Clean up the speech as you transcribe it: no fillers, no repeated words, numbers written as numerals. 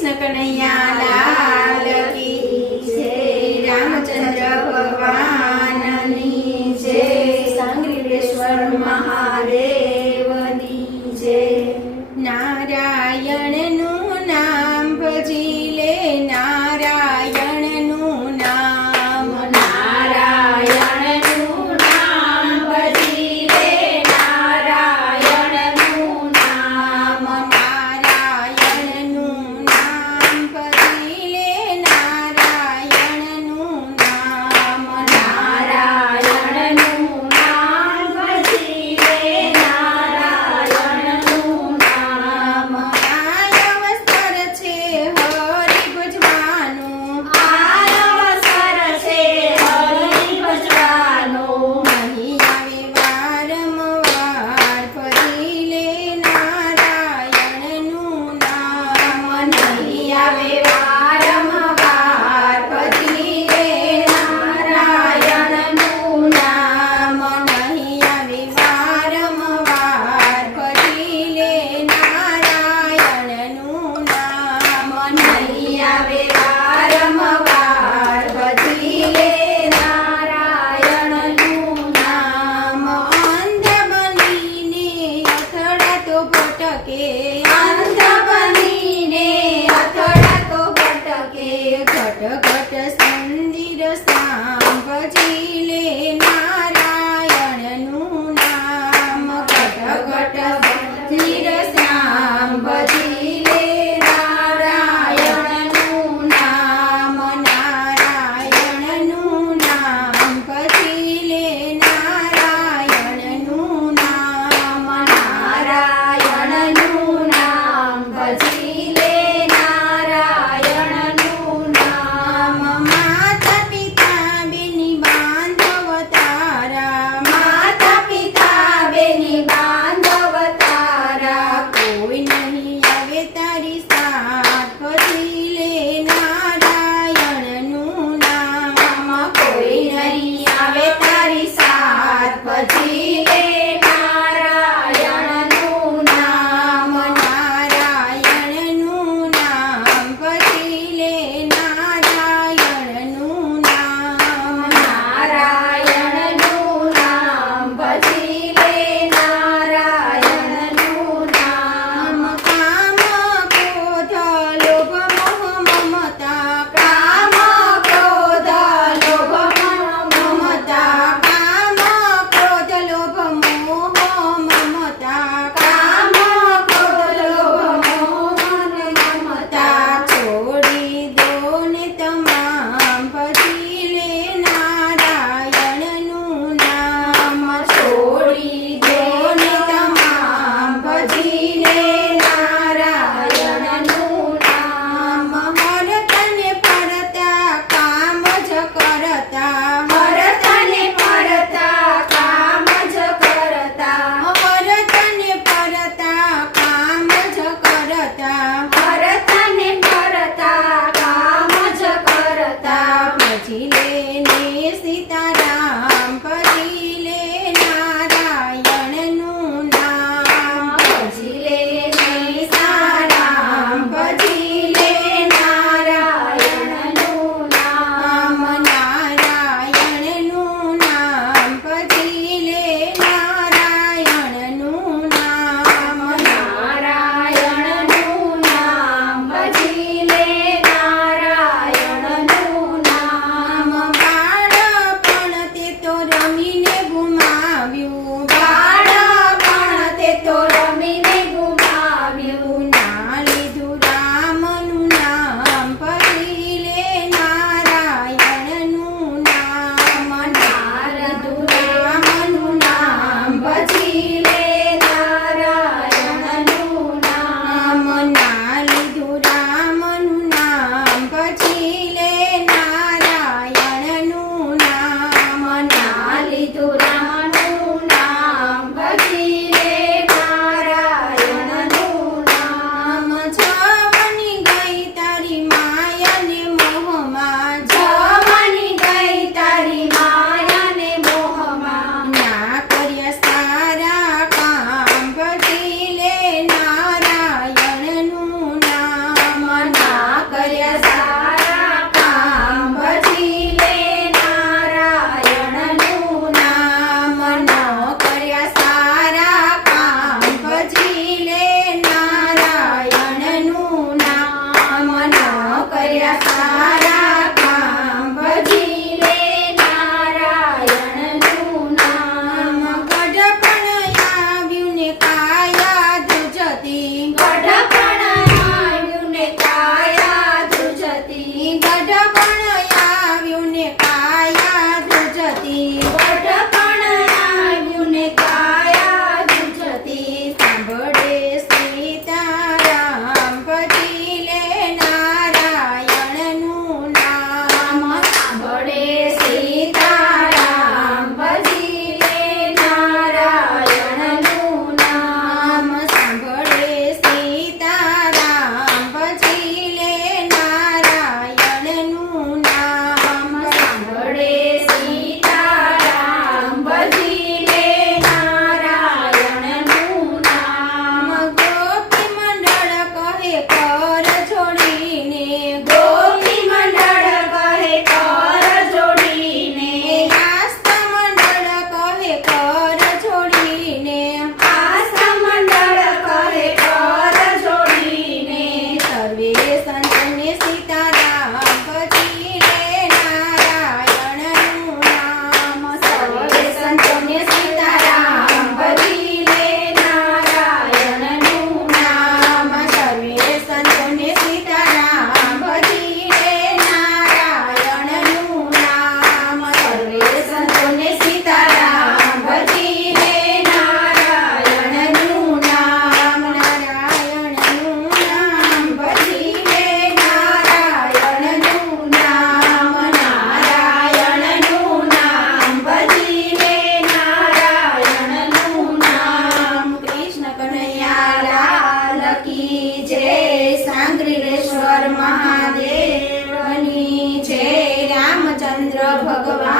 કૃષ્ણ કનૈયા લાલ કી જય, રામચંદ્ર ભગવાનની જય, સાંગરીલેશ્વર મહાદેવની જય। નારાયણનું નામ ભજી લે, નારાયણનું નામ, નારાયણનું નામ ભજી લે, નારાયણનું નામ, નારાયણનું નામ ભજી લે, નારાયણનું નામ, નારાયણનું નામ ભજી લે, નારાયણનું નામ। આયવસર છે હરિ ભજવાનું, આયવસર છે હરિ ભજવાનું, નહીં આવે વારંવાર ભજી લે, નારાયણનું નામ, નહીં આવે વારંવાર ભજી લે, નારાયણનું નામ, નહીં આવે વારંવાર ભજી લે, નારાયણનું નામ, નહીં આવે વારંવાર ભજી લે, નારાયણનું નામ। અંધ બનીને અથડાતો ભટકે, અંધ બનીને અથડાતો ભટકે, ઘટ ઘટ સંદિર સામ ભજી લે, નારાયણનું નામ, ઘટ ઘટ સંદિર સામ ભજી લે, નારાયણનું નામ, નારાયણનું નામ ભજી લે, નારાયણનું નામ, નારાયણનું નામ ભજી લે, નારાયણનું નામ। માતા પિતા બેની બાંધવ તારા, માતા પિતા બેની બાંધવ તારા, કોઈ નહીં આવે તારી સાથ ભજી લે, નારાયણનું નામ, કોઈ નહીં આવે તારી સાથ ભજી લે, નારાયણનું નામ, નારાયણનું નામ ભજી લે, નારાયણનું નામ, નારાયણનું નામ ભજી લે, નારાયણનું નામ। કામ ક્રોધ કર્યા સારા કામ ભજી લે નારાયણનું નામ ગઢપણ આવ્યું ને કાયા ધ્રુજતી ગઢપણ આવ્યું ને કાયા ધ્રુજતી ગઢપણ આવ્યું ને કાયા ધ્રુજતી ગઢપણ આવ્યું ને કાયા ધ્રુજતી સાંભળે સીતારામ ભજી લે નારાયણનું નામ સાંભળે સીતારામ ભજી લે નારાયણનું નામ સાંભળે સીતારામ ભજી લે નારાયણનું નામ સાંભળે સીતારામ ભજી લે નારાયણનું નામ ગોપી મંડળ કહે કર જોડીને ગોપી મંડળ કહે કર જોડીને આસ્થા મંડળ કહે કર જોડીને આસ્થા મંડળ કહે કર જોડીને સર્વે સંતોને સીતારામ ભજી લે નારાયણનું નામ સર્વે સંતોને સીતારામ ભજી લે નારાયણનું નામ સર્વે સંતોને સીતારામ ભજી લે નારાયણનું નામ સર્વે સંતોને સીતારામ ભજી લે નારાયણનું નામ નારાયણનું નામ ભજી લે નારાયણનું નામ નારાયણનું નામ ભજી લે નારાયણનું નામ કૃષ્ણ કનૈયા લાલ કી જય સાંગ્રીલેશ્વર મહાદેવની જય રામચંદ્ર ભગવાન